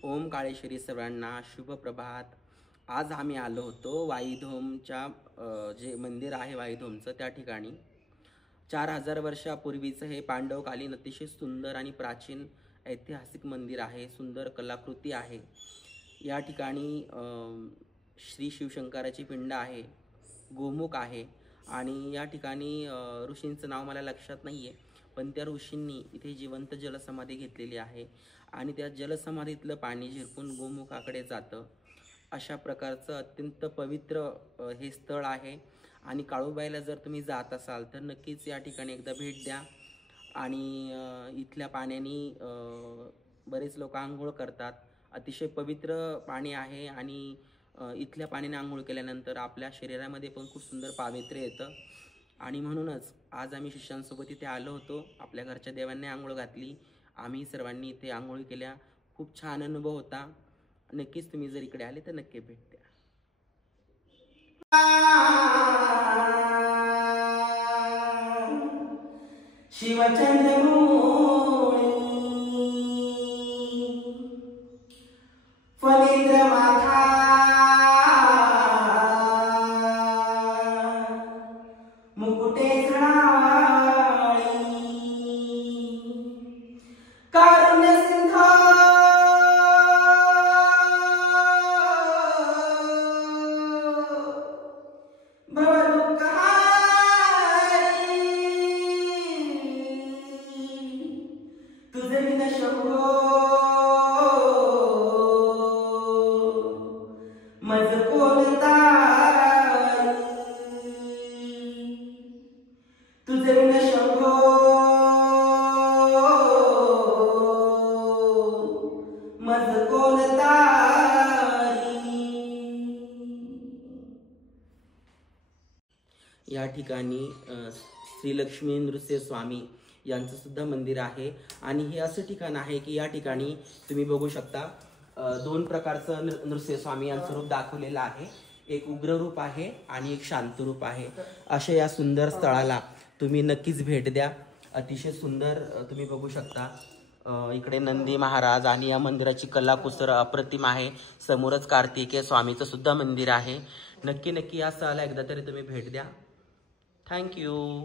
ओम काळेश्वरी सर्वांना शुभ प्रभात। आज आम्ही आलो होतो वाईधोमच्या जे मंदिर आहे वाईधोमचं त्या ठिकाणी 4000 वर्षापूर्वीचं हे पांडवकालीन अतिशय सुंदर आणि प्राचीन ऐतिहासिक मंदिर आहे। सुंदर कलाकृती आहे। या ठिकाणी श्री शिवशंकराची पिंड आहे, गोमुख आहे आणि या ठिकाणी ऋषींचं नाव मला लक्षात नाही आहे, पण त्या ऋषींनी इथे जिवंत जलसमाधी घेतलेली आहे आणि त्या जलसमाधीतलं पाणी झिरपून गोमुखाकडे जातं। अशा प्रकारचं अत्यंत पवित्र हे स्थळ आहे आणि काळूबाईला जर तुम्ही जात असाल तर नक्कीच या ठिकाणी एकदा भेट द्या। आणि इथल्या पाण्याने बरेच लोक आंघोळ करतात। अतिशय पवित्र पाणी आहे आणि इथल्या पाण्याने आंघोळ केल्यानंतर आपल्या शरीरामध्ये पण खूप सुंदर पावित्र्य येतं आणि म्हणूनच आज आम्ही शिष्यांसोबत इथे आलो होतो। आपल्या घरच्या देवांनी आंघोळ घातली, आम्ही सर्वांनी इथे आंघोळी केल्या। खूप छान अनुभव होता। नक्कीच तुम्ही जर इकडे आले तर नक्की भेट द्या। शिवचंद्रमौळी फणींद्र माथा मुकुटे झळाळी कारुण्य सिंधू तुझे विना शंभो मज कोलतारी, तुझे विना शंभो मज कोलतारी। या ठिकाणी श्री लक्ष्मी नृसिंह स्वामी यांचं सुद्धा मंदिर आहे आणि हे असं ठिकाण आहे की या ठिकाणी तुम्ही बघू शकता दोन प्रकारचं नृसिंह स्वामी यांचं रूप दाखवलेलं आहे। एक उग्र रूप आहे आणि एक शांत रूप आहे। अशा या सुंदर स्थळाला तुम्ही नक्कीच भेट द्या। अतिशय सुंदर तुम्ही बघू शकता। इकडे नंदी महाराज आणि या मंदिराची कलाकुसर अप्रतिम आहे। समोरच कार्तिकेय स्वामीचं सुद्धा मंदिर आहे। नक्की या स्थळाला एकदा तरी तुम्ही भेट द्या। Thank you.